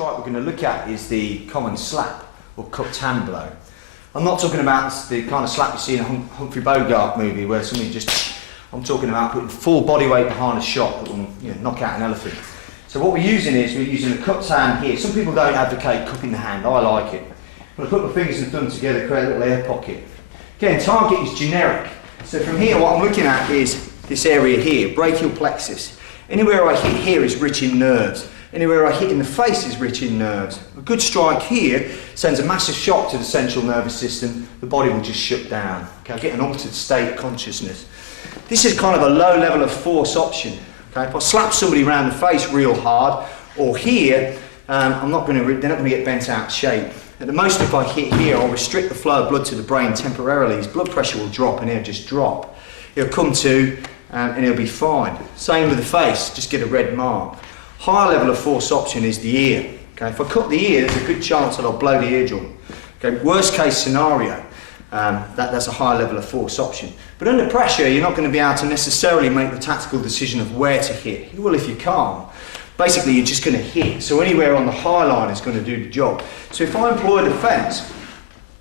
strike we're going to look at is the common slap or cupped hand blow. I'm not talking about the kind of slap you see in a Humphrey Bogart movie where somebody just, I'm talking about putting full body weight behind a shot that will knock out an elephant. So what we're using is we're using a cupped hand here. Some people don't advocate cupping the hand, I like it. But I put my fingers and thumb together, create a little air pocket. Again, target is generic. So from here what I'm looking at is this area here, brachial plexus. Anywhere I hit here is rich in nerves. Anywhere I hit in the face is rich in nerves. A good strike here sends a massive shock to the central nervous system. The body will just shut down. Okay, I get an altered state of consciousness. This is kind of a low level of force option. Okay, if I slap somebody around the face real hard, or here, they're not going to get bent out of shape. At the most, if I hit here, I'll restrict the flow of blood to the brain temporarily. His blood pressure will drop and he'll just drop. He'll come to and he'll be fine. Same with the face, just get a red mark. Higher level of force option is the ear. Okay, if I cut the ear, there's a good chance that I'll blow the eardrum. Okay, worst case scenario, that's a higher level of force option. But under pressure, you're not going to be able to necessarily make the tactical decision of where to hit. You will if you're calm. Basically, you're just going to hit. So anywhere on the high line is going to do the job. So if I employ defence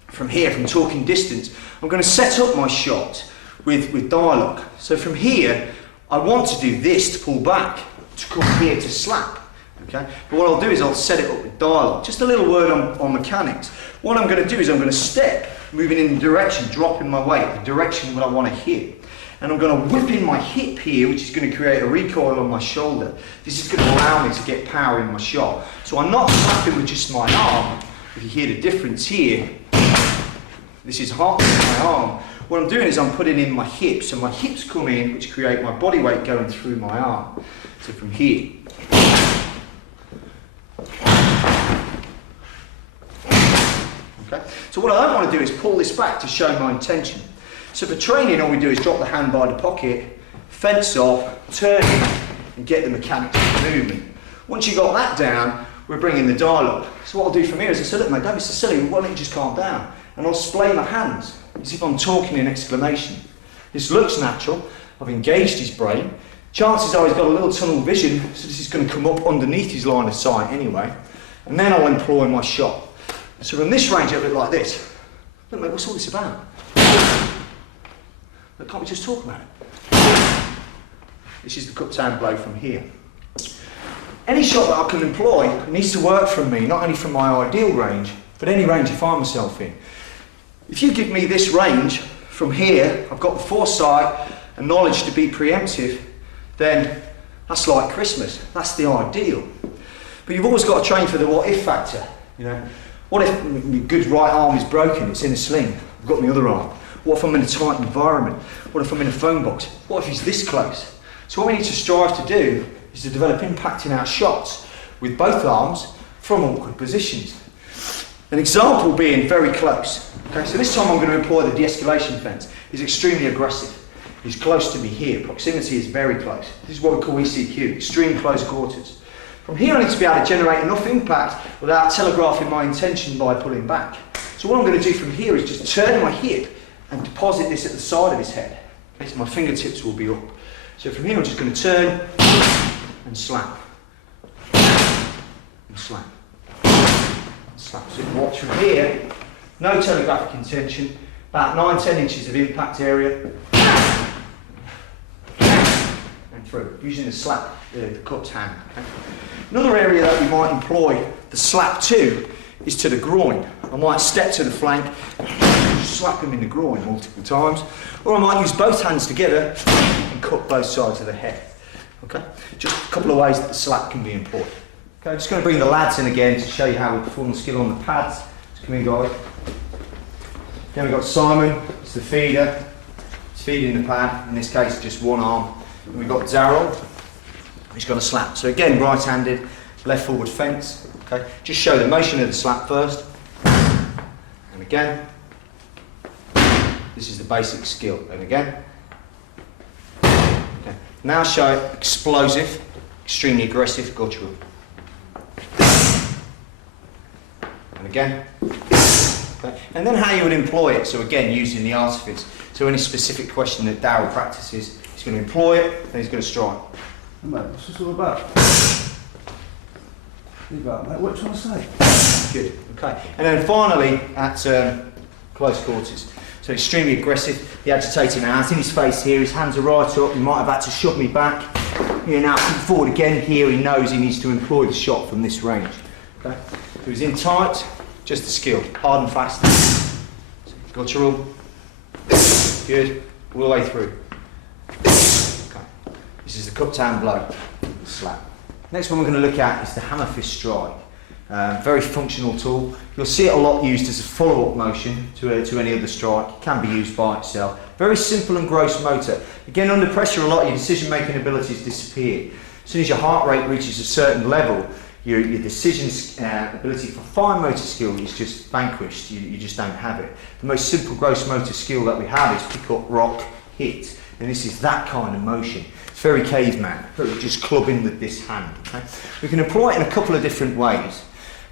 from here, from talking distance, I'm going to set up my shot with dialogue. So from here, I want to do this to pull back, to come here to slap. Okay? But what I'll do is I'll set it up with dialogue. Just a little word on mechanics. What I'm going to do is I'm going to step, moving in the direction, dropping my weight, the direction that I want to hit. And I'm going to whip in my hip here, which is going to create a recoil on my shoulder. This is going to allow me to get power in my shot. So I'm not slapping with just my arm. If you hear the difference here, this is hot with my arm. What I'm doing is I'm putting in my hips, and my hips come in, which create my body weight going through my arm. So from here. Okay. So what I don't want to do is pull this back to show my intention. So for training, all we do is drop the hand by the pocket, fence off, turn it, and get the mechanics of the movement. Once you got that down, we're bringing the dialogue. So what I'll do from here is I say, look mate, don't be so silly, why don't you just calm down? And I'll splay my hands, as if I'm talking in exclamation. This looks natural, I've engaged his brain. Chances are he's got a little tunnel vision, so this is going to come up underneath his line of sight anyway. And then I'll employ my shot. So from this range, it'll look like this. Look mate, what's all this about? But can't we just talk about it? This is the cupped hand blow from here. Any shot that I can employ needs to work from me, not only from my ideal range, but any range I find myself in. If you give me this range from here, I've got the foresight and knowledge to be preemptive, then that's like Christmas. That's the ideal. But you've always got to train for the what-if factor. You know, what if my good right arm is broken, it's in a sling, I've got my other arm? What if I'm in a tight environment? What if I'm in a phone box? What if he's this close? So what we need to strive to do is to develop impacting out shots with both arms from awkward positions. An example being very close. Okay, so this time I'm going to employ the de-escalation fence. He's extremely aggressive. He's close to me here. Proximity is very close. This is what we call ECQ, extreme close quarters. From here I need to be able to generate enough impact without telegraphing my intention by pulling back. So what I'm going to do from here is just turn my hip and deposit this at the side of his head. Okay, so my fingertips will be up. So from here I'm just going to turn and slap. And slap. And slap. So watch from here, no telegraphic intention, about 9-10 inches of impact area. And through, using the slap, the cupped hand. Okay. Another area that we might employ the slap to is to the groin. I might step to the flank, slap him in the groin multiple times, or I might use both hands together and cut both sides of the head. Okay, just a couple of ways that the slap can be employed. Okay, I'm just going to bring the lads in again to show you how we perform the skill on the pads. So come in guys. Then we've got Simon, it's the feeder, he's feeding the pad, in this case just one arm. And we've got Darryl, he's got a slap. So again, right-handed, left forward fence. Okay, just show the motion of the slap first. And again. This is the basic skill. And again. Okay. Now show it explosive, extremely aggressive, guttural. And again. Okay. And then how you would employ it. So again, using the artifice. So any specific question that Darryl practices, he's going to employ it, and he's going to strike. Mate, what's this all about? Leave that, mate. What are you trying to say? Good, okay. And then finally, at close quarters. So extremely aggressive, the agitating hands in his face here, his hands are right up, he might have had to shove me back. Here now, come forward again, here he knows he needs to employ the shot from this range. Okay? So he's in tight, just the skill, hard and fast. Got your all. Good, all the way through. Okay. This is the cupped hand blow, slap. Next one we're going to look at is the hammer fist strike. Very functional tool. You'll see it a lot used as a follow-up motion to any other strike. It can be used by itself. Very simple and gross motor. Again, under pressure, a lot of your decision-making abilities disappear. As soon as your heart rate reaches a certain level, your decision ability for fine motor skill is just vanquished. You just don't have it. The most simple gross motor skill that we have is pick up, rock, hit. And this is that kind of motion. It's very caveman, just clubbing with this hand. Okay? We can employ it in a couple of different ways.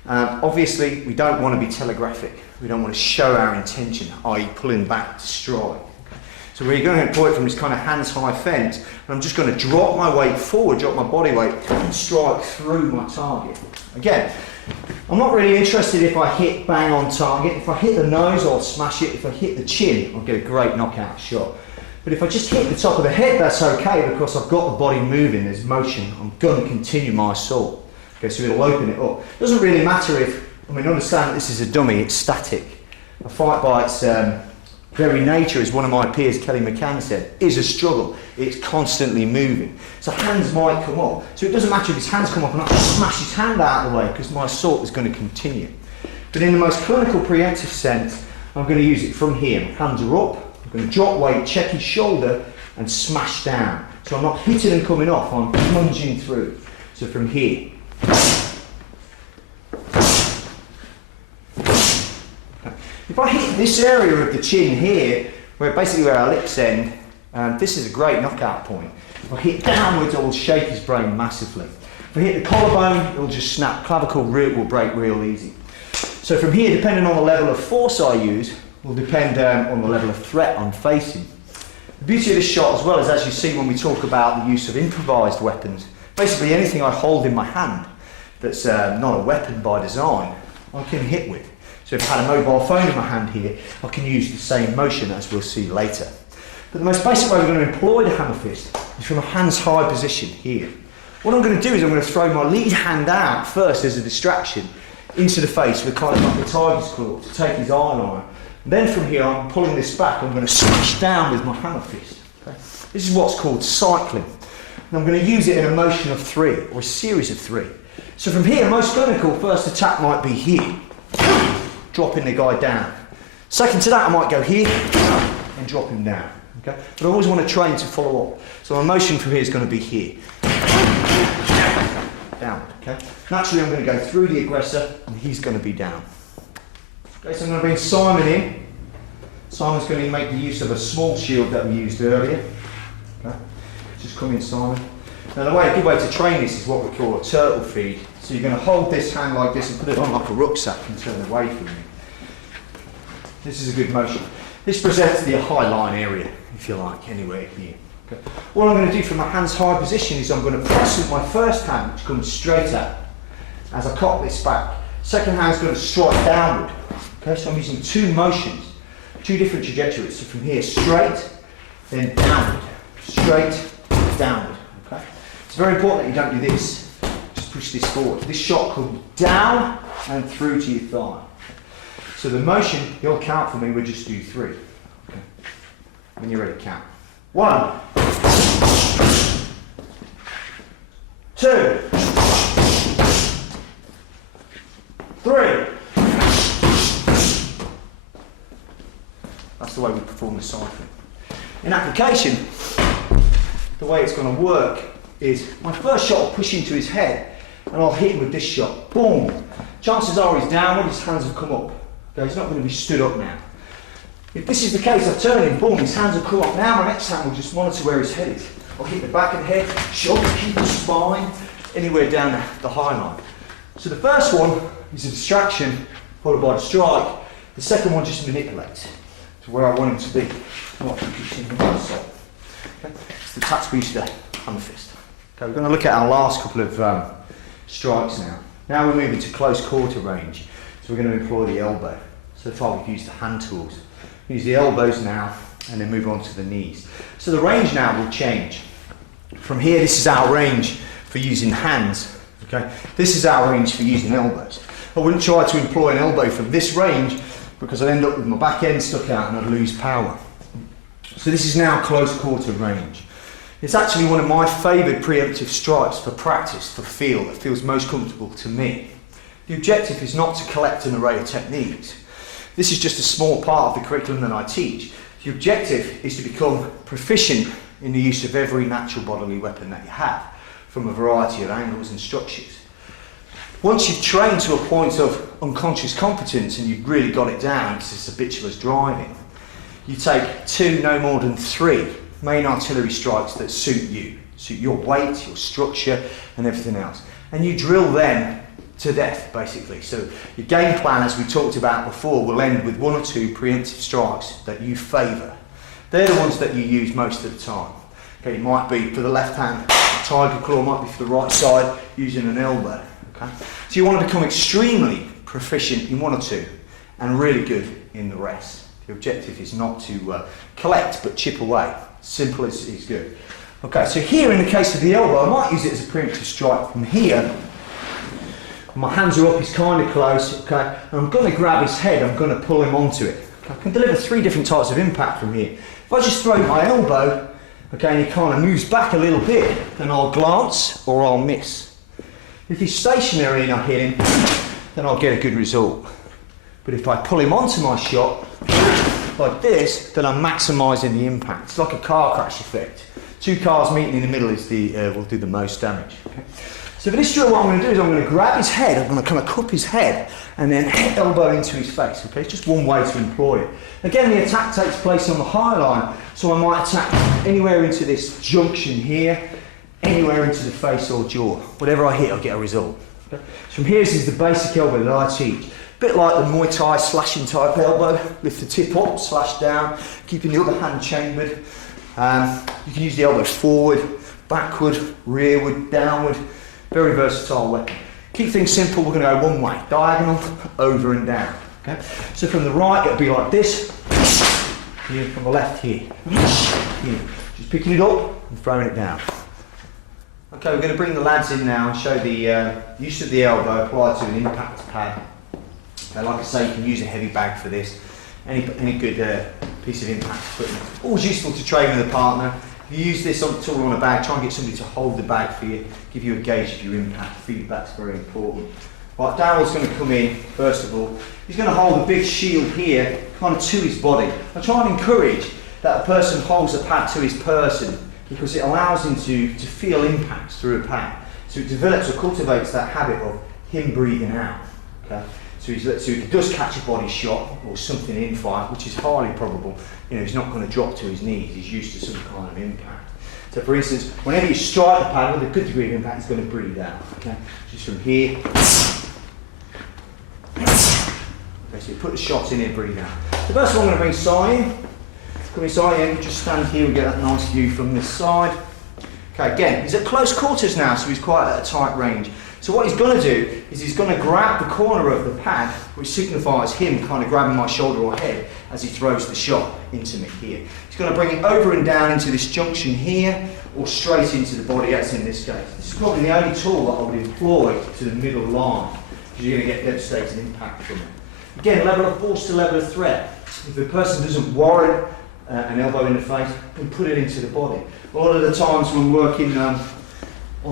Obviously, we don't want to be telegraphic. We don't want to show our intention, i.e. pulling back to strike. Okay? So we're going to employ it from this kind of hands-high fence, and I'm just going to drop my weight forward, drop my body weight, and strike through my target. Again, I'm not really interested if I hit bang on target. If I hit the nose, I'll smash it. If I hit the chin, I'll get a great knockout shot. But if I just hit the top of the head, that's okay, because I've got the body moving, there's motion. I'm going to continue my assault. Okay, so it'll open it up. It doesn't really matter if, understand that this is a dummy, it's static. A fight by its very nature, as one of my peers, Kelly McCann, said, is a struggle. It's constantly moving. So hands might come up. So it doesn't matter if his hands come up and I smash his hand out of the way, because my assault is going to continue. But in the most clinical preemptive sense, I'm going to use it from here. My hands are up, I'm going to drop weight, check his shoulder, and smash down. So I'm not hitting and coming off, I'm plunging through. So from here. If I hit this area of the chin here, where our lips end, this is a great knockout point. If I hit downwards, I will shake his brain massively. If I hit the collarbone, it'll just snap. Clavicle will break real easy. So from here, depending on the level of force I use, will depend on the level of threat I'm facing. The beauty of this shot as well is, as you see when we talk about the use of improvised weapons, basically anything I hold in my hand that's not a weapon by design, I can hit with. So if I had a mobile phone in my hand here, I can use the same motion, as we'll see later. But the most basic way we're going to employ the hammer fist is from a hands high position here. What I'm going to do is I'm going to throw my lead hand out first as a distraction into the face with kind of like a tiger's claw to take his eyeliner. Then from here, I'm pulling this back, I'm going to smash down with my hammer fist. Okay? This is what's called cycling. And I'm going to use it in a motion of 3, or a series of 3. So from here, most clinical, first attack might be here, dropping the guy down. Second to that, I might go here and drop him down. Okay? But I always want to train to follow up. So my motion from here is going to be here. Down. Okay? Naturally, I'm going to go through the aggressor, and he's going to be down. Okay, so I'm going to bring Simon in. Simon's going to make the use of a small shield that we used earlier. Okay? Just come in, Simon. Now a good way to train this is what we call a turtle feed. So you're going to hold this hand like this and put it on like a rucksack and turn away from you. This is a good motion. This presents the high line area, if you like, anywhere here. Okay. What I'm going to do from my hands high position is I'm going to press with my first hand, which comes straight out, as I cock this back. Second hand's going to strike downward. Okay, so I'm using 2 motions, 2 different trajectories. So from here, straight, then downward, straight, downward. Okay? It's very important that you don't do this. Just push this forward. This shot comes down and through to your thigh. So the motion, you'll count for me, we'll just do 3. Okay. When you're ready, count. 1, 2, 3. That's the way we perform the cycling. In application, the way it's going to work is my first shot will push into his head and I'll hit him with this shot. Boom! Chances are he's downward, his hands have come up. Okay, he's not going to be stood up now. If this is the case, I've turned him, boom, his hands will come up. Now my next hand will just monitor where his head is. I'll hit the back of the head, shoulder, keep the spine, anywhere down the high line. So the first one is a distraction, followed by the strike. The second one just manipulates to where I want him to be. Not continuing the assault. Okay? It's the Tatsuya hammer fist. Okay, we're going to look at our last couple of strikes now. Now we're moving to close quarter range. So we're going to employ the elbow. So far we've used the hand tools. Use the elbows now and then move on to the knees. So the range now will change. From here, this is our range for using hands. Okay? This is our range for using elbows. I wouldn't try to employ an elbow from this range because I'd end up with my back end stuck out and I'd lose power. So this is now close quarter range. It's actually one of my favoured preemptive strikes for practice, for feel, that feels most comfortable to me. The objective is not to collect an array of techniques. This is just a small part of the curriculum that I teach. The objective is to become proficient in the use of every natural bodily weapon that you have, from a variety of angles and structures. Once you've trained to a point of unconscious competence and you've really got it down, because it's habitual as driving, you take 2, no more than 3 main artillery strikes that suit you, suit your weight, your structure and everything else. And you drill them to death, basically. So your game plan, as we talked about before, will end with 1 or 2 preemptive strikes that you favour. They're the ones that you use most of the time. Okay, it might be for the left hand, a tiger claw, might be for the right side, using an elbow. Okay? So you want to become extremely proficient in 1 or 2 and really good in the rest. The objective is not to collect but chip away. Simple as is good. Okay, so here in the case of the elbow, I might use it as a preemptive strike from here. My hands are up, he's kind of close, okay, and I'm going to grab his head, I'm going to pull him onto it. Okay, I can deliver 3 different types of impact from here. If I just throw my elbow, okay, and he kind of moves back a little bit, then I'll glance or I'll miss. If he's stationary and I hit him, then I'll get a good result. But if I pull him onto my shot, like this, then I'm maximising the impact. It's like a car crash effect. 2 cars meeting in the middle is will do the most damage. Okay? So for this drill, what I'm going to do is I'm going to grab his head, I'm going to kind of cup his head, and then elbow into his face. Okay, it's just one way to employ it. Again, the attack takes place on the high line, so I might attack anywhere into this junction here, anywhere into the face or jaw. Whatever I hit, I'll get a result. Okay? So from here, this is the basic elbow that I teach. A bit like the Muay Thai slashing type elbow, lift the tip up, slash down, keeping the other hand chambered. You can use the elbow forward, backward, rearward, downward. Very versatile weapon. Keep things simple, we're going to go one way, diagonal, over and down. Okay? So from the right, it'll be like this. Here, from the left, here. Here. Just picking it up and throwing it down. Okay, we're going to bring the lads in now and show the use of the elbow applied to an impact pad. Like I say, you can use a heavy bag for this. Any good piece of impact equipment. Always useful to train with a partner. If you use this tool on a bag, try and get somebody to hold the bag for you, give you a gauge of your impact. Feedback's very important. Right, Daryl's going to come in, first of all. He's going to hold a big shield here, kind of to his body. I try and encourage that a person holds a pad to his person because it allows him to feel impacts through a pad. So it develops or cultivates that habit of him breathing out. Okay? So if he does catch a body shot or something in fight, which is highly probable, he's not going to drop to his knees, he's used to some kind of impact. So for instance, whenever you strike the pad with a good degree of impact, he's going to breathe out. Okay? Just from here. Okay, so you put the shot in here, breathe out. The first one I'm going to bring Si in. Come Si in, just stand here, we get that nice view from this side. Okay, again, he's at close quarters now, so he's quite at a tight range. So what he's going to do is he's going to grab the corner of the pad, which signifies him kind of grabbing my shoulder or head as he throws the shot into me here. He's going to bring it over and down into this junction here, or straight into the body, as in this case. This is probably the only tool that I would employ to the middle line, because you're going to get devastating impact from it. Again, level of force to level of threat. If the person doesn't warrant an elbow in the face, then put it into the body. A lot of the times when working on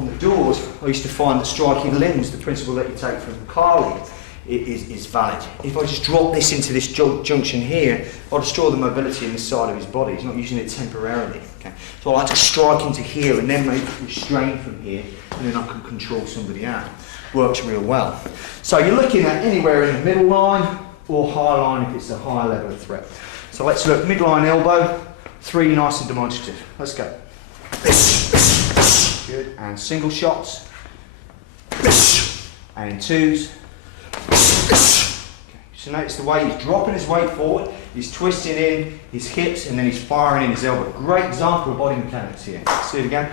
the doors, I used to find that striking limbs, the principle that you take from Carly, is valid. If I just drop this into this junction here, I'll destroy the mobility in this side of his body. He's not using it temporarily. Okay? So I like to strike into here and then make it restrain from here, and then I can control somebody out. Works real well. So you're looking at anywhere in the middle line or high line if it's a higher level of threat. So let's look, midline elbow, 3 nice and demonstrative. Let's go. Good, and single shots. And in 2s. Okay. So notice the way he's dropping his weight forward, he's twisting in his hips, and then he's firing in his elbow. Great example of body mechanics here. Let's do it again.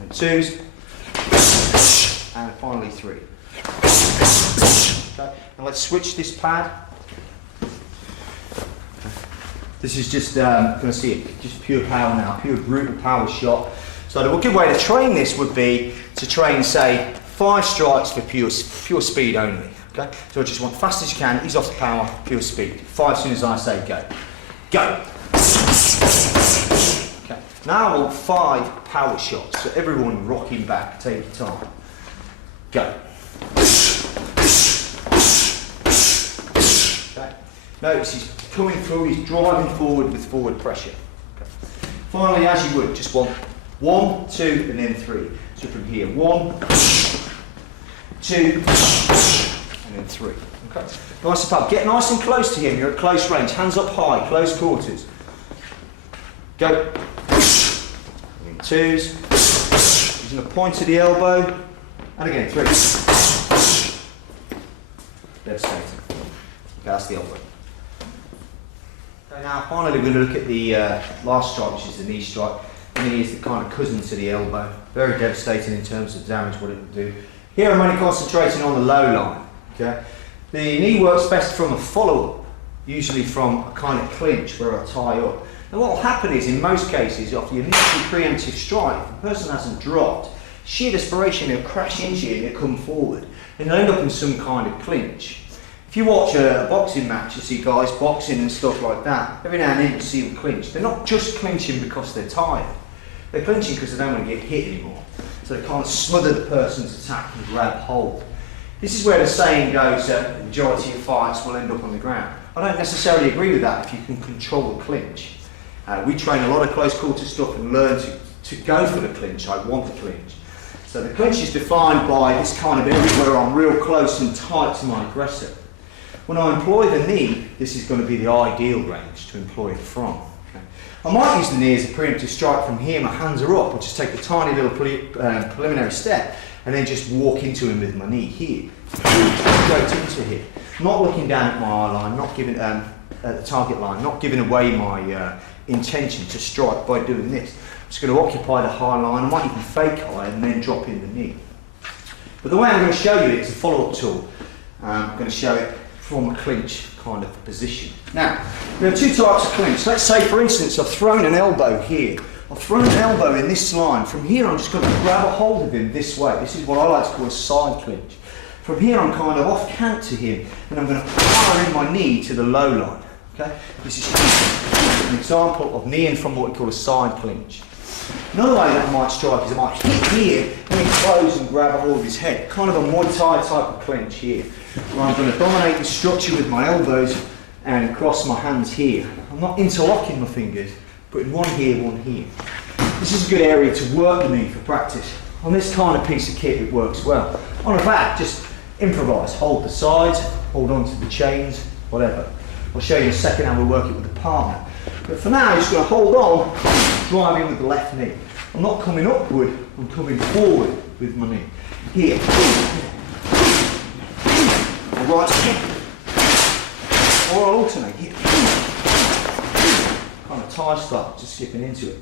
And 2s. and finally 3. Okay, and let's switch this pad. This is just, going to see it, just pure power now, pure brutal power shot. So a good way to train this would be to train, say, 5 strikes for pure speed only. Okay, so I just want fast as you can, ease off the power, pure speed. 5 as soon as I say go. Go. Okay, now I want 5 power shots. So everyone rocking back, take your time. Go. Okay. Notice he's coming through, he's driving forward with forward pressure. Okay. Finally, as you would, just want 1, 2, and then 3. So from here, 1, 2, and then 3. Okay. Nice and up. Get nice and close to him. You're at close range. Hands up high, close quarters. Go. In 2s. Using the point of the elbow. And again, 3. Devastating. Okay, that's the elbow. Okay, now finally we're going to look at the last strike, which is the knee strike. The knee is the kind of cousin to the elbow. Very devastating in terms of damage, what it will do. Here I'm only concentrating on the low line. Okay? The knee works best from a follow-up, usually from a kind of clinch where I tie up. And what will happen is, in most cases, after your initial preemptive strike, if the person hasn't dropped, sheer desperation, they'll crash into you and they'll come forward. And they'll end up in some kind of clinch. If you watch a boxing match, you see guys boxing and stuff like that. Every now and then you see them clinch. They're not just clinching because they're tired. They're clinching because they don't want to get hit anymore. So they kind of smother the person's attack and grab hold. This is where the saying goes that the majority of fights will end up on the ground. I don't necessarily agree with that if you can control the clinch. We train a lot of close quarter stuff and learn to go for the clinch. I want the clinch. So the clinch is defined by this kind of area where I'm real close and tight to my aggressor. When I employ the knee, this is going to be the ideal range to employ it from. Okay. I might use the knee as a preemptive strike from here, my hands are up, I'll just take a tiny little preliminary step and then just walk into him with my knee here. Straight into here. Not looking down at my eye line, not giving, at the target line, not giving away my intention to strike by doing this. I'm just going to occupy the high line, I might even fake high and then drop in the knee. But the way I'm going to show you it is a follow-up tool. I'm going to show it from a clinch kind of position. Now, there are 2 types of clinch. Let's say, for instance, I've thrown an elbow here. I've thrown an elbow in this line. From here, I'm just going to grab a hold of him this way. This is what I like to call a side clinch. From here, I'm kind of off cant to him, and I'm going to fire in my knee to the low line. Okay? This is an example of kneeing from what we call a side clinch. Another way that I might strike is I might hit here and then close and grab a hold of his head. Kind of a Muay Thai type of clinch here. Where I'm going to dominate the structure with my elbows and cross my hands here. I'm not interlocking my fingers, putting one here, one here. This is a good area to work the knee for practice. On this kind of piece of kit it works well. On a back, just improvise. Hold the sides, hold on to the chains, whatever. I'll show you in a second how we'll work it with a partner. But for now, I'm just going to hold on, drive in with the left knee. I'm not coming upward, I'm coming forward with my knee. Here. Or right here. Or I'll alternate here. Kind of tie style, just skipping into it.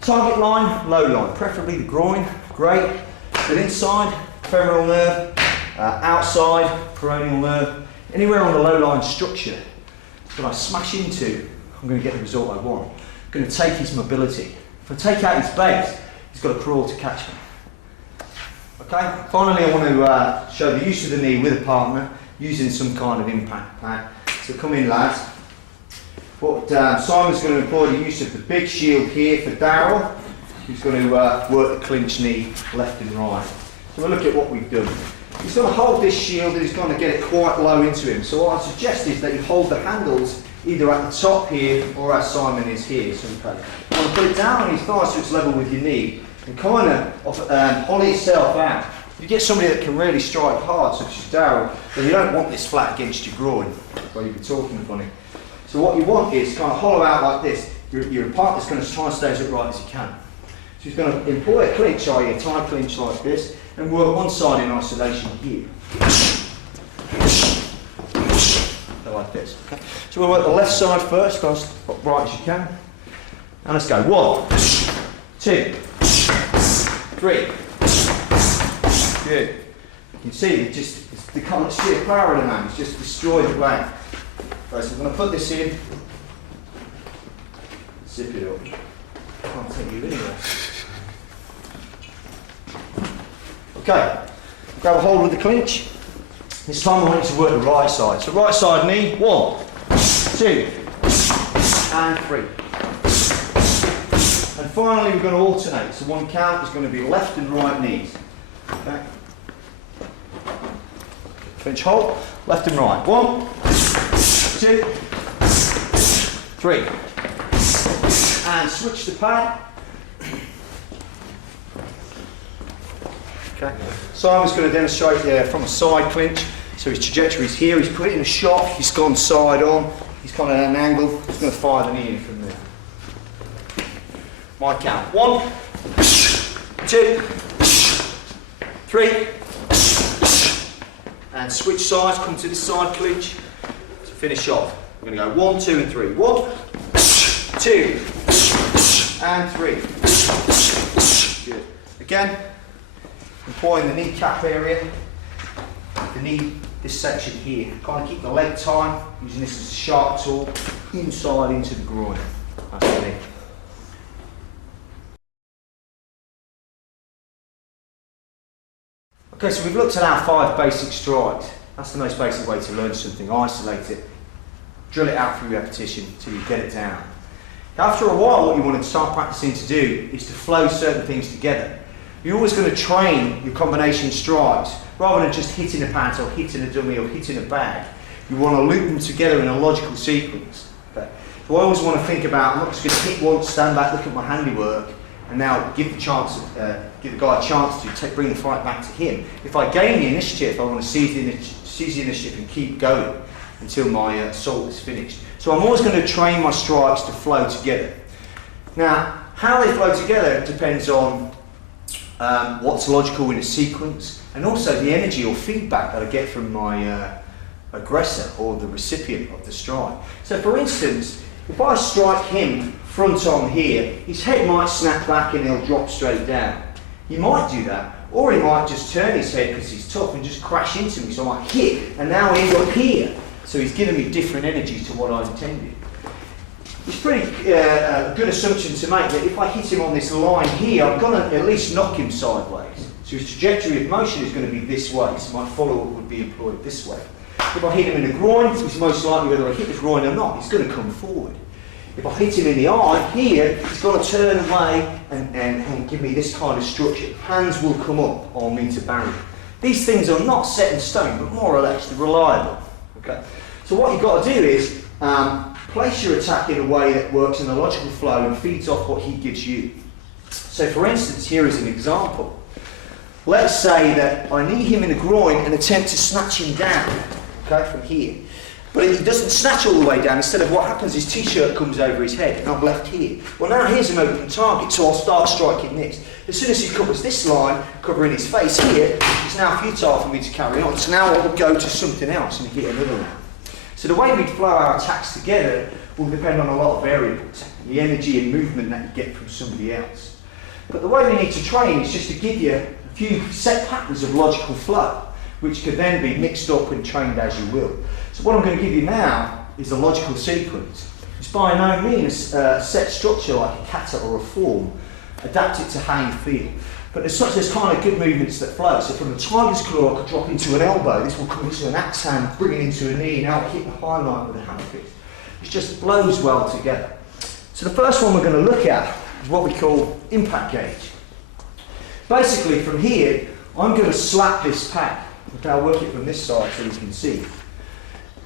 Target line, low line, preferably the groin, great. But inside, femoral nerve, outside, peroneal nerve, anywhere on the low line structure that I smash into, I'm going to get the result I want. I'm going to take his mobility. If I take out his base, he's got to crawl to catch me. Okay, finally I want to show the use of the knee with a partner using some kind of impact pad. So come in, lads. What Simon's going to employ the use of the big shield here for Darryl, who's going to work the clinch knee left and right. So we'll look at what we've done. He's going to hold this shield and he's going to get it quite low into him. So what I suggest is that you hold the handles either at the top here or as Simon is here. So okay. You want to put it down on his thigh so it's level with your knee and kind of holly yourself out. If you get somebody that can really strike hard, such as Darryl, then you don't want this flat against your groin, while you'll be talking funny. So what you want is kind of hollow out like this. Your partner's going to try and stay as upright as you can. So he's going to employ a clinch, i.e. a tie clinch like this, and work one side in isolation here. Like this. Okay. So we'll work the left side first, go as upright as you can. And let's go. 1, 2, 3. Good. You can see it just the kind of sheer power of the man. It's just destroyed the blade. Right, so I'm going to put this in. Zip it up. Can't take you anywhere. Okay. Grab a hold with the clinch. This time I want you to work the right side. So right side knee. 1, 2, and 3. And finally we're going to alternate. So one count is going to be left and right knees. Okay. Clinch hold, left and right. 1, 2, 3. And switch the pad. Okay. Simon's going to demonstrate from a side clinch. So his trajectory is here, he's put it in a shot, he's gone side on, he's kind of at an angle, he's going to fire the knee in from there. My count. 1, 2, 3. And switch sides, come to this side clinch to finish off. We're going to go 1, 2 and 3. 1, 2 and 3. Good. Again, employing the kneecap area, the knee, this section here. Kind of keep the leg tight, using this as a sharp tool, inside into the groin. That's the knee. Okay, so we've looked at our 5 basic strikes. That's the most basic way to learn something. Isolate it, drill it out through repetition until you get it down. After a while, what you want to start practicing to do is to flow certain things together. You're always going to train your combination strikes rather than just hitting a pant or hitting a dummy or hitting a bag. You want to loop them together in a logical sequence. Okay? So I always want to think about, I'm not just going to hit once, stand back, look at my handiwork, and now give the guy a chance to bring the fight back to him. If I gain the initiative, I want to seize the initiative and keep going until my assault is finished. So I'm always going to train my strikes to flow together. Now, how they flow together depends on what's logical in a sequence, and also the energy or feedback that I get from my aggressor or the recipient of the strike. So for instance, if I strike him front on here, his head might snap back and he'll drop straight down. He might do that, or he might just turn his head because he's tough and just crash into me, so I might hit and now I end up here. So he's giving me different energy to what I intended. It's pretty good assumption to make that if I hit him on this line here, I'm going to at least knock him sideways. So his trajectory of motion is going to be this way, so my follow-up would be employed this way. If I hit him in the groin, it's most likely whether I hit the groin or not, he's going to come forward. If I hit him in the eye, here, he's going to turn away and give me this kind of structure. Hands will come up on me to barrier. These things are not set in stone, but more or less reliable. Okay? So what you've got to do is place your attack in a way that works in a logical flow and feeds off what he gives you. So for instance, here is an example. Let's say that I knee him in the groin and attempt to snatch him down, okay, from here. But he doesn't snatch all the way down. Instead of what happens, his t-shirt comes over his head and I'm left here. Well, now here's an open target, so I'll start striking this. As soon as he covers this line, covering his face here, it's now futile for me to carry on. So now I will go to something else and hit another one. So the way we flow our attacks together will depend on a lot of variables, the energy and movement that you get from somebody else. But the way we need to train is just to give you a few set patterns of logical flow, which could then be mixed up and trained as you will. So what I'm going to give you now is a logical sequence. It's by no means a set structure like a kata or a form. Adapt it to how you feel. But there's kind of good movements that flow. So from a tiger's claw, I could drop into an elbow. This will come into an axe hand, bring it into a knee, and I'll hit the high line with a hand fist. It just flows well together. So the first one we're going to look at is what we call impact gauge. Basically, from here, I'm going to slap this pad. Okay, I'll work it from this side so you can see.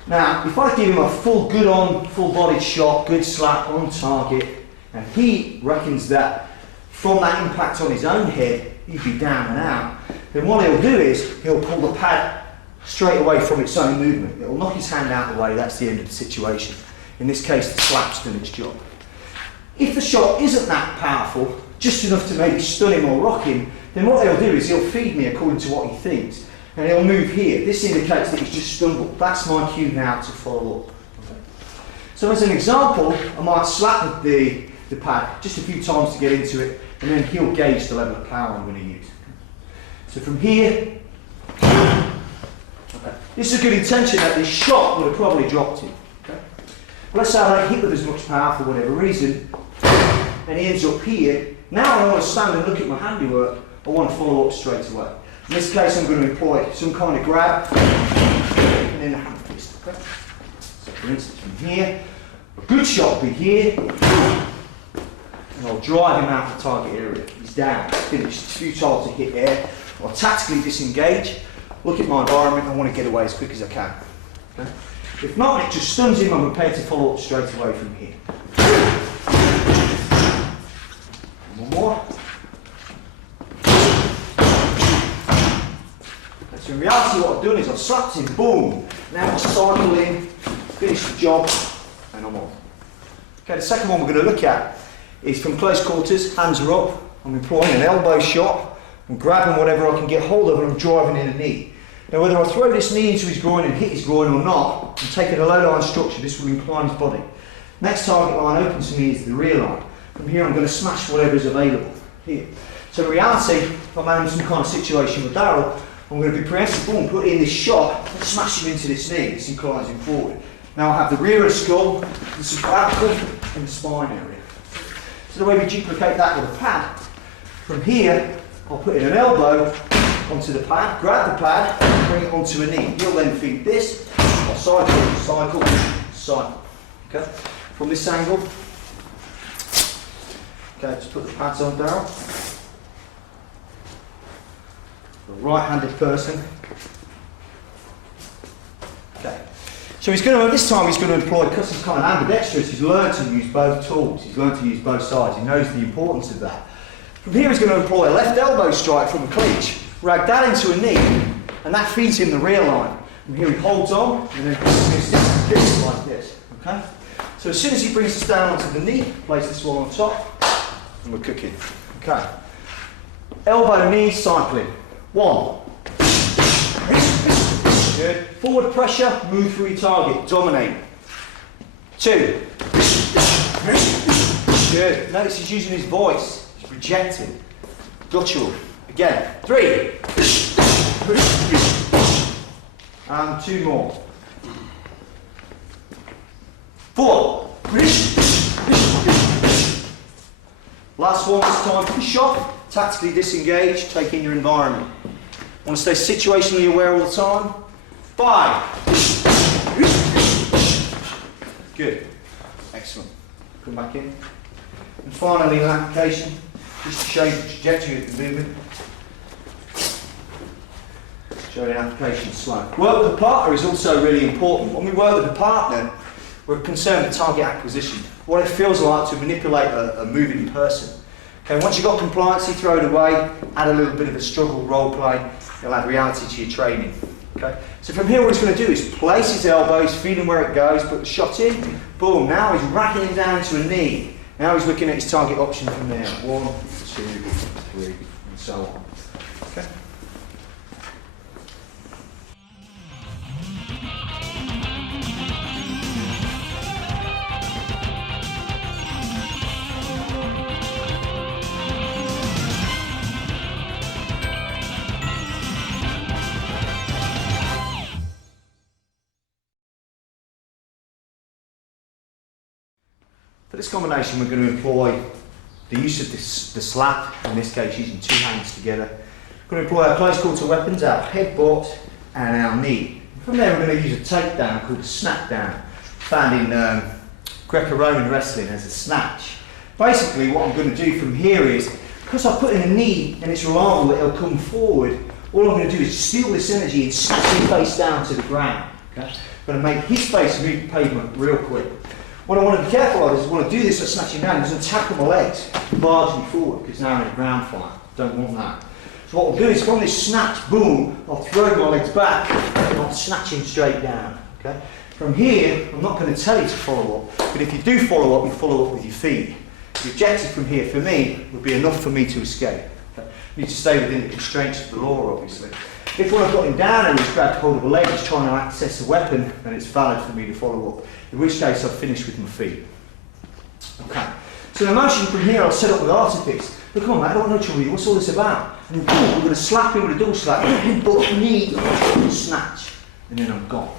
Now, if I give him a full-bodied shot, good slap on target, and he reckons that from that impact on his own head, he'd be down and out, then what he'll do is he'll pull the pad straight away from its own movement. It'll knock his hand out of the way, that's the end of the situation. In this case, the slap's done its job. If the shot isn't that powerful, just enough to maybe stun him or rock him, then what he'll do is he'll feed me according to what he thinks, and he'll move here. This indicates that he's just stumbled. That's my cue now to follow up. Okay. So as an example, I might slap the pad just a few times to get into it, and then he'll gauge the level of power I'm going to use. So from here, okay. This is a good intention that this shot would have probably dropped him. Okay? But let's say I don't hit with as much power for whatever reason, and he ends up here. Now I want to stand and look at my handiwork, I want to follow up straight away. In this case I'm going to employ some kind of grab, and then a hand fist. Okay? So for instance from here, a good shot would be here, and I'll drive him out of the target area. He's down, he's finished, it's futile to hit air. I'll tactically disengage, look at my environment, I want to get away as quick as I can. Okay? If not, it just stuns him, I'm prepared to follow up straight away from here. One more. Okay, so in reality what I've done is I've slapped him, boom. Now I cycle in, finish the job, and I'm on. Okay, the second one we're going to look at is from close quarters, hands are up, I'm employing an elbow shot, I'm grabbing whatever I can get hold of and I'm driving in a knee. Now whether I throw this knee into his groin and hit his groin or not, I'm taking a low line structure, this will incline his body. Next target line open to me is the rear line. From here I'm going to smash whatever is available here. So in reality, if I'm having some kind of situation with Darryl, I'm going to be preemptive, boom, put in this shot and smash him into this knee, this inclines him forward. Now I have the rear of the skull, the cervical and the spine area. So the way we duplicate that with a pad, from here I'll put in an elbow onto the pad, grab the pad, and bring it onto a knee. He'll then feed this, I'll cycle, cycle, cycle. Okay? From this angle, okay, just put the pads on down. A right-handed person. Okay. So he's going to, this time he's going to employ, because he's kind of ambidextrous, he's learned to use both tools, he's learned to use both sides, he knows the importance of that. From here he's going to employ a left elbow strike from a clinch, rag that into a knee, and that feeds him the rear line. From here he holds on, and then this like this, okay? So as soon as he brings us down onto the knee, place this one on top, and we're cooking, okay? Elbow, knee, cycling. 1. Good. Forward pressure, move through your target, dominate. 2. Good. Notice he's using his voice, he's projecting. Guttural. Again. 3. And 2 more. 4. Last one, this time push off, tactically disengage, take in your environment. Want to stay situationally aware all the time. 5. Good. Excellent. Come back in. And finally, an application, just to show you the trajectory of the movement. Show you an application slow. Work with a partner is also really important. When we work with a partner, we're concerned with target acquisition. What it feels like to manipulate a moving person. Okay, once you've got compliance, you throw it away, add a little bit of a struggle role play, you'll add reality to your training. Okay, so from here what he's going to do is place his elbows, feed him where it goes, put the shot in, boom, now he's racking him down to a knee. Now he's looking at his target option from there. 1, 2, 3, and so on. Okay. For this combination we're going to employ the use of the slap, in this case using 2 hands together. We're going to employ our close quarter weapons, our headbutt and our knee. From there we're going to use a takedown called a snap down, found in Greco-Roman wrestling as a snatch. Basically what I'm going to do from here is, because I put in a knee and it's reliable that he'll come forward, all I'm going to do is steal this energy and snatch him face down to the ground. Okay? I'm going to make his face move the pavement real quick. What I want to be careful of is, I want to do this by snatching down, is to tackle my legs, barge me forward, because now I'm in a ground fight. Don't want that. So what I'll do is, from this snatch, boom, I'll throw my legs back, and I'll snatch him straight down. Okay? From here, I'm not going to tell you to follow up, but if you do follow up, you follow up with your feet. The objective from here, for me, would be enough for me to escape. Okay? You need to stay within the constraints of the law, obviously. If when I've got him down and he's grabbed hold of a leg, he's trying to access a weapon, then it's valid for me to follow up. In which case I've finished with my feet. Okay. So the motion from here I'll set up with artifice. Look, come on, mate, I don't want no trouble with you. What's all this about? And then, boom, we're going to slap him with a double slap, headbutt, knee, snatch, and then I'm gone.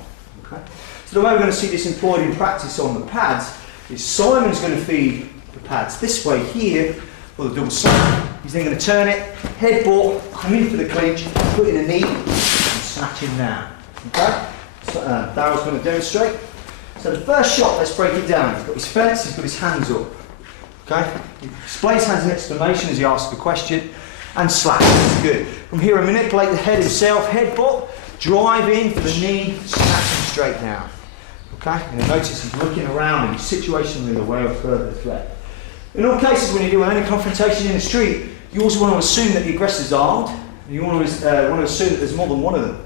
Okay? So the way we're going to see this employed in practice on the pads is Simon's going to feed the pads this way here for the double slap. He's then going to turn it, headbutt, come in for the clinch, put in a knee, and snatch him down. Okay? So Daryl's going to demonstrate. So the first shot, let's break it down. He's got his fence, he's got his hands up. Okay? He displays hands in exclamation as he asks the question, and slap. Good. From here, I manipulate the head himself, headbutt, drive in for the knee, snatch him straight down. Okay? And then notice he's looking around and he's situationally aware of further threat. In all cases, when you're doing any confrontation in the street, you also want to assume that the aggressor's armed, and you want to assume that there's more than one of them.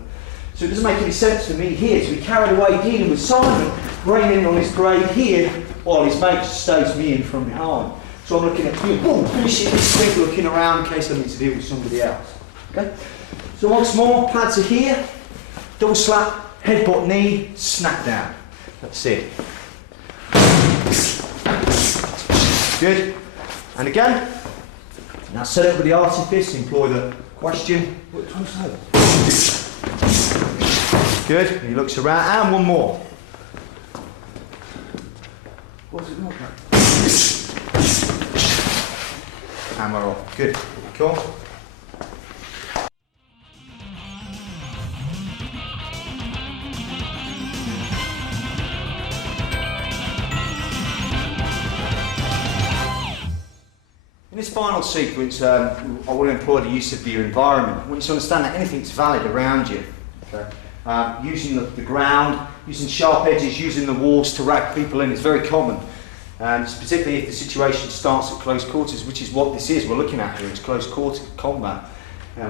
So it doesn't make any sense for me here to be carried away dealing with Simon, raining on his parade here, while his mate stays me in from behind. So I'm looking at him, boom, finishing this thing, looking around in case I need to deal with somebody else. Okay? So once more, pads are here, double slap, headbutt, knee, snap down. That's it. Good. And again, now set up with the artifice, employ the question. Which one's that? Good. He looks around, and one more. What's it not like? Hammer off. Good. Cool. In this final sequence, I want to employ the use of your environment. I want you to understand that anything's valid around you. Okay? Using the ground, using sharp edges, using the walls to rack people in is very common. And particularly if the situation starts at close quarters, which is what this is we're looking at here, it's close quarter combat.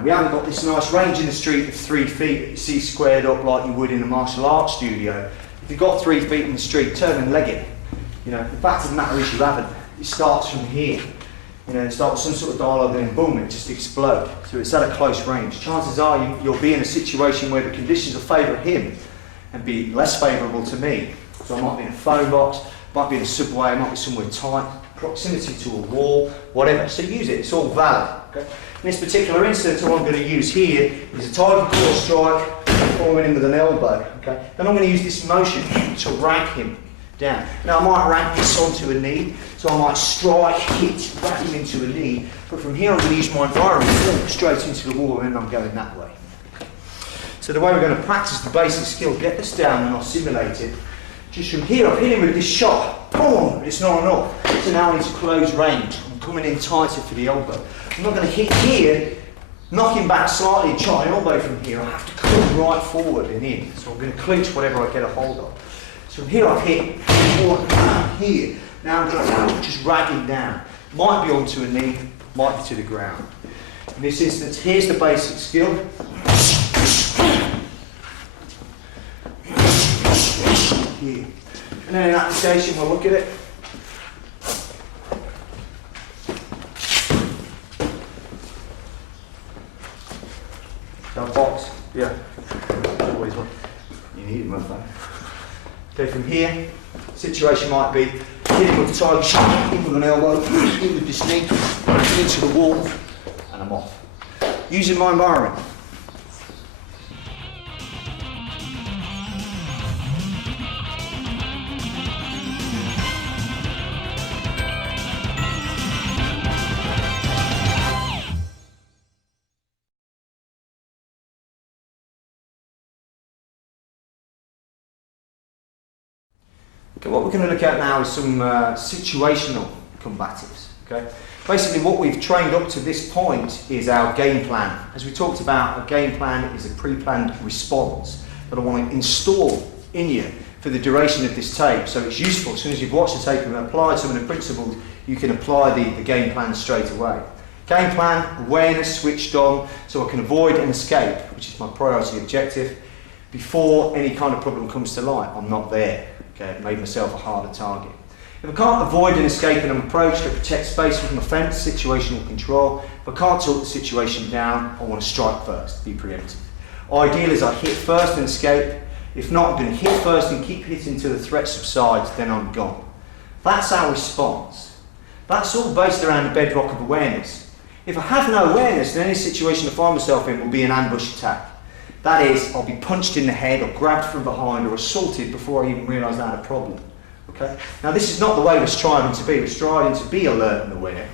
We haven't got this nice range in the street of 3 feet that you see squared up like you would in a martial arts studio. If you've got 3 feet in the street, turn and leg it. You know, the fact of the matter is you haven't. It starts from here. You know, start with some sort of dialogue and then boom, it just explodes. So it's at a close range. Chances are you'll be in a situation where the conditions will favour him and be less favourable to me. So I might be in a phone box, might be in a subway, might be somewhere tight, proximity to a wall, whatever. So use it, it's all valid. Okay? In this particular instance, what I'm going to use here is a tiger claw strike, following him with an elbow. Okay? Then I'm going to use this motion to rank him down. Now I might rank this onto a knee, so I might strike, hit, rack him into a knee, but from here I'm going to use my environment straight into the wall and I'm going that way. So the way we're going to practice the basic skill, get this down and I'll simulate it. Just from here, I've hit him with this shot, boom, it's not enough. So now I need to close range. I'm coming in tighter for the elbow. I'm not going to hit here, knock him back slightly, try an elbow from here. I have to come right forward and in. So I'm going to clinch whatever I get a hold of. So from here I've hit here. Now I'm going to just rag him down. Might be onto a knee, might be to the ground. In this instance, here's the basic skill. Here. And then in application, we'll look at it. That box, yeah. Always one. You need it, motherfucker. Okay, from here, situation might be hit him with a tiger shot, in with an elbow, in with this knee, into the wall, and I'm off. Using my environment. Okay, what we're going to look at now is some situational combatives. Okay? Basically what we've trained up to this point is our game plan. As we talked about, a game plan is a pre-planned response that I want to install in you for the duration of this tape. So it's useful, as soon as you've watched the tape and applied some of the principles, you can apply the game plan straight away. Game plan, awareness switched on, so I can avoid and escape, which is my priority objective, before any kind of problem comes to light. I'm not there. Okay, I've made myself a harder target. If I can't avoid an escape and an approach to protect space with my fence, situational control, if I can't talk the situation down, I want to strike first, be preemptive. Ideal is I hit first and escape. If not, I'm going to hit first and keep hitting until the threat subsides, then I'm gone. That's our response. That's all based around the bedrock of awareness. If I have no awareness, then any situation I find myself in will be an ambush attack. That is, I'll be punched in the head or grabbed from behind or assaulted before I even realise I had a problem. Okay? Now this is not the way we're striving to be. We're striving to be alert and aware.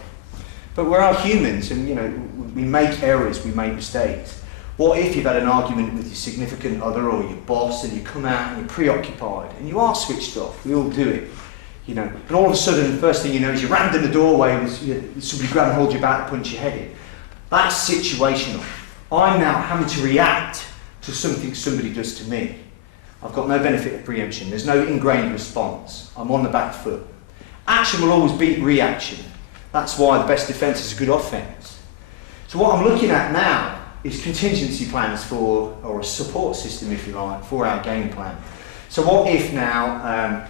But we're all humans, and we make errors, we make mistakes. What if you've had an argument with your significant other or your boss and you come out and you're preoccupied and you are switched off? We all do it. And all of a sudden the first thing you know is you're rammed in the doorway and somebody grab and hold you back and punch your head in. That's situational. I'm now having to react to something somebody does to me. I've got no benefit of preemption. There's no ingrained response. I'm on the back foot. Action will always beat reaction. That's why the best defence is a good offence. So what I'm looking at now is contingency plans or a support system, if you like, for our game plan. So what if now,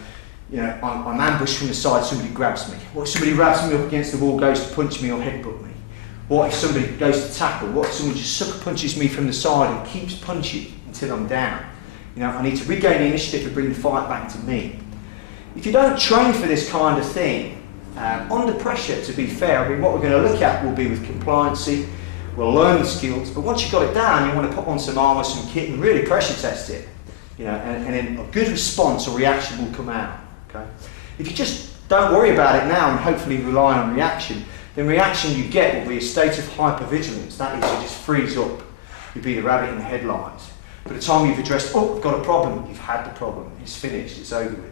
I'm ambushed from the side, somebody grabs me? What if somebody grabs me up against the wall, goes to punch me or headbutt me? What if somebody goes to tackle? What if someone just sucker punches me from the side and keeps punching until I'm down? I need to regain the initiative and bring the fight back to me. If you don't train for this kind of thing, under pressure, to be fair, what we're going to look at will be with compliancy. We'll learn the skills, but once you've got it down, you want to put on some armour, some kit, and really pressure test it. And then a good response or reaction will come out. Okay? If you just don't worry about it now and hopefully rely on reaction, then reaction you get will be a state of hypervigilance. That is, you just freeze up. You'll be the rabbit in the headlights. By the time you've addressed, I've got a problem, you've had the problem. It's finished, it's over with.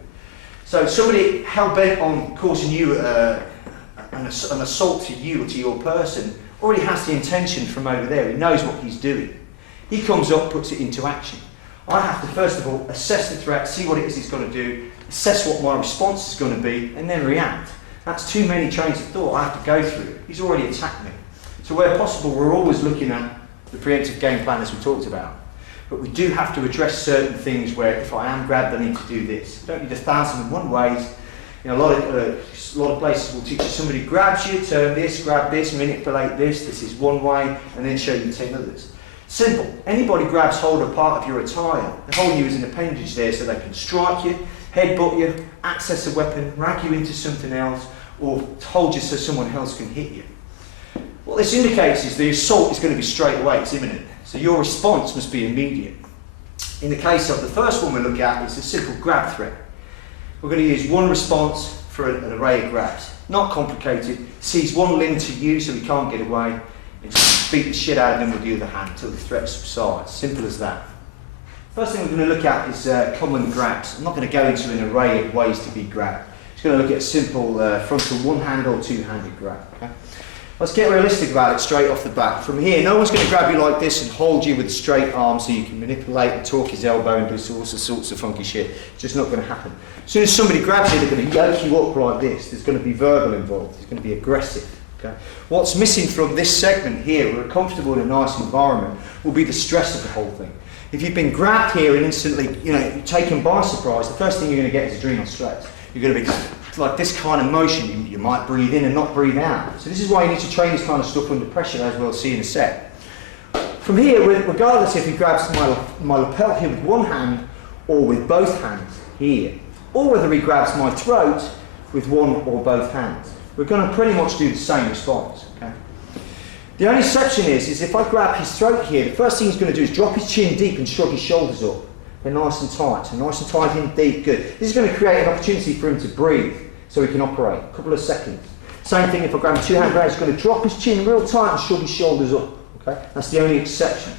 So somebody hell-bent on causing you an assault to you or to your person already has the intention from over there. He knows what he's doing. He comes up, puts it into action. I have to first of all assess the threat, see what it is he's going to do, assess what my response is going to be, and then react. That's too many trains of thought I have to go through. He's already attacked me. So where possible, we're always looking at the preemptive game plan as we talked about. But we do have to address certain things where if I am grabbed, I need to do this. You don't need 1,001 ways. A lot of places will teach you somebody grabs you, turn this, grab this, manipulate this. This is one way, and then show you 10 others. Simple. Anybody grabs hold of part of your attire. They're holding you as an appendage there so they can strike you, headbutt you, access a weapon, rag you into something else, or hold you so someone else can hit you. What this indicates is the assault is going to be straight away, it's imminent. So your response must be immediate. In the case of the first one we look at, it's a simple grab threat. We're going to use one response for an array of grabs. Not complicated. Sees one limb to you so he can't get away, and just beat the shit out of him with the other hand until the threat subsides. Simple as that. First thing we're going to look at is common grabs. I'm not going to go into an array of ways to be grabbed. Just going to look at a simple frontal one-hand or two-handed grab. Okay? Let's get realistic about it straight off the bat. From here, no one's going to grab you like this and hold you with a straight arm so you can manipulate and torque his elbow and do all sorts of funky shit. It's just not going to happen. As soon as somebody grabs you, they're going to yoke you up like this. There's going to be verbal involved. It's going to be aggressive. Okay? What's missing from this segment here, we're comfortable in a nice environment, will be the stress of the whole thing. If you've been grabbed here and instantly, taken by surprise, the first thing you're going to get is adrenal stress. You're going to be like this kind of motion. You might breathe in and not breathe out. So this is why you need to train this kind of stuff under pressure, as we'll see in a sec. From here, regardless if he grabs my lapel here with one hand or with both hands here, or whether he grabs my throat with one or both hands, we're going to pretty much do the same response. Okay? The only exception is if I grab his throat here, the first thing he's going to do is drop his chin deep and shrug his shoulders up. They're nice and tight, so nice and tight in deep, good. This is going to create an opportunity for him to breathe so he can operate. A couple of seconds. Same thing if I grab a two-hand grab, he's going to drop his chin real tight and shrug his shoulders up. Okay? That's the only exception.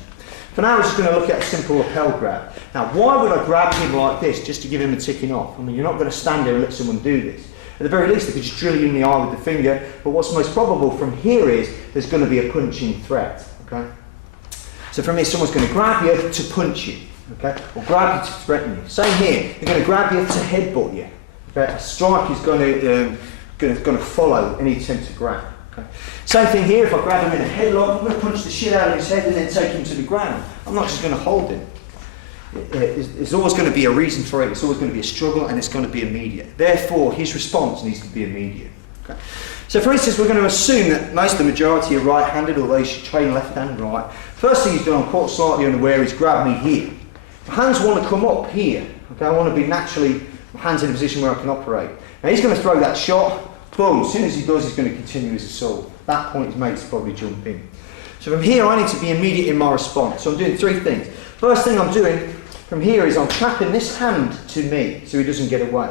For now, we're just going to look at a simple lapel grab. Now, why would I grab him like this just to give him a ticking off? I mean, you're not going to stand there and let someone do this. At the very least, they could just drill you in the eye with the finger, but what's most probable from here is there's going to be a punching threat. Okay? So from here, someone's going to grab you to punch you. Okay? Or grab you to threaten you. Same here, they're going to grab you to headbutt you. Okay? A strike is going to follow any attempt to grab. Okay? Same thing here, if I grab him in a headlock, I'm going to punch the shit out of his head and then take him to the ground. I'm not just going to hold him. There's always going to be a reason for it, it's always going to be a struggle, and it's going to be immediate. Therefore, his response needs to be immediate. Okay? So for instance, we're going to assume that the majority are right-handed, although you should train left and right. First thing he's done, I'm caught slightly unaware, is grab me here. My hands want to come up here. Okay? I want to be naturally, my hands in a position where I can operate. Now he's going to throw that shot, Boom, as soon as he does, he's going to continue his assault. At that point, his mate's probably jump in. So from here, I need to be immediate in my response. So I'm doing three things. First thing I'm doing from here is I'm trapping this hand to me so he doesn't get away.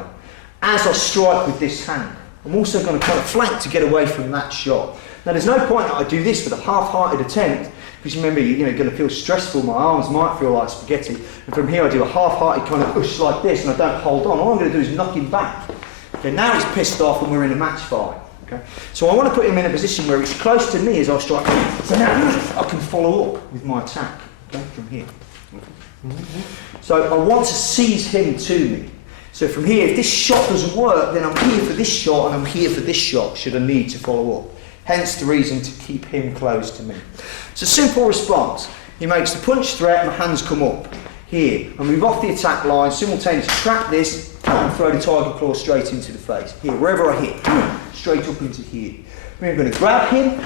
As I strike with this hand, I'm also going to kind of flank to get away from that shot. Now there's no point that I do this with a half-hearted attempt, because remember, you're going to feel stressful, my arms might feel like spaghetti, and from here I do a half-hearted kind of push like this and I don't hold on. All I'm going to do is knock him back. Okay, now he's pissed off and we're in a match fight. Okay? So I want to put him in a position where it's close to me as I strike. So now I can follow up with my attack, okay, from here. So I want to seize him to me. So from here, if this shot doesn't work, then I'm here for this shot and I'm here for this shot, should I need to follow up. Hence the reason to keep him close to me. It's a simple response. He makes the punch threat, my hands come up. Here, I move off the attack line, simultaneously trap this, and throw the tiger claw straight into the face. Here, wherever I hit, straight up into here. We're going to grab him,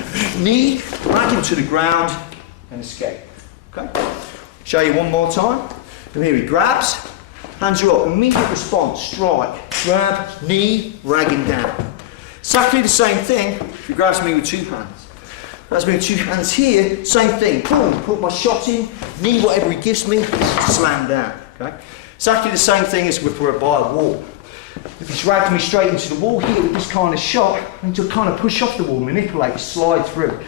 knee, drag him to the ground, and escape. Okay? Show you one more time. From here he grabs, hands are up, immediate response, strike, grab, knee, rag him down. Exactly the same thing if he grabs me with two hands. Grabs me with two hands here, same thing, boom, put my shot in, knee, whatever he gives me, slam down. Okay? Exactly the sing thing as if we're by a wall. If he's dragged me straight into the wall here with this kind of shot, I need to kind of push off the wall, manipulate, slide through.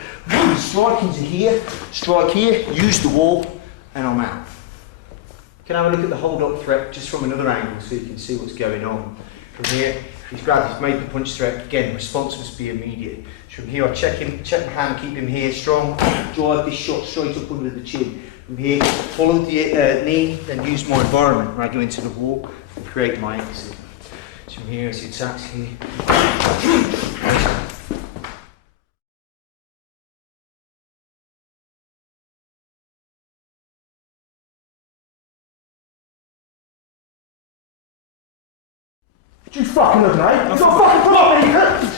Strike into here, strike here, use the wall, and I'm out. You can have a look at the hold-up threat just from another angle so you can see what's going on. From here, if he's grabbed, he's made the punch threat, again, response must be immediate. So from here, I check my hand, keep him here strong, drive this shot straight up under the chin. From here, follow the knee, then use my environment, rag him into the wall, and create my exit. So from here, as he attacks here. You fucking look, mate. You've got fucking put on me.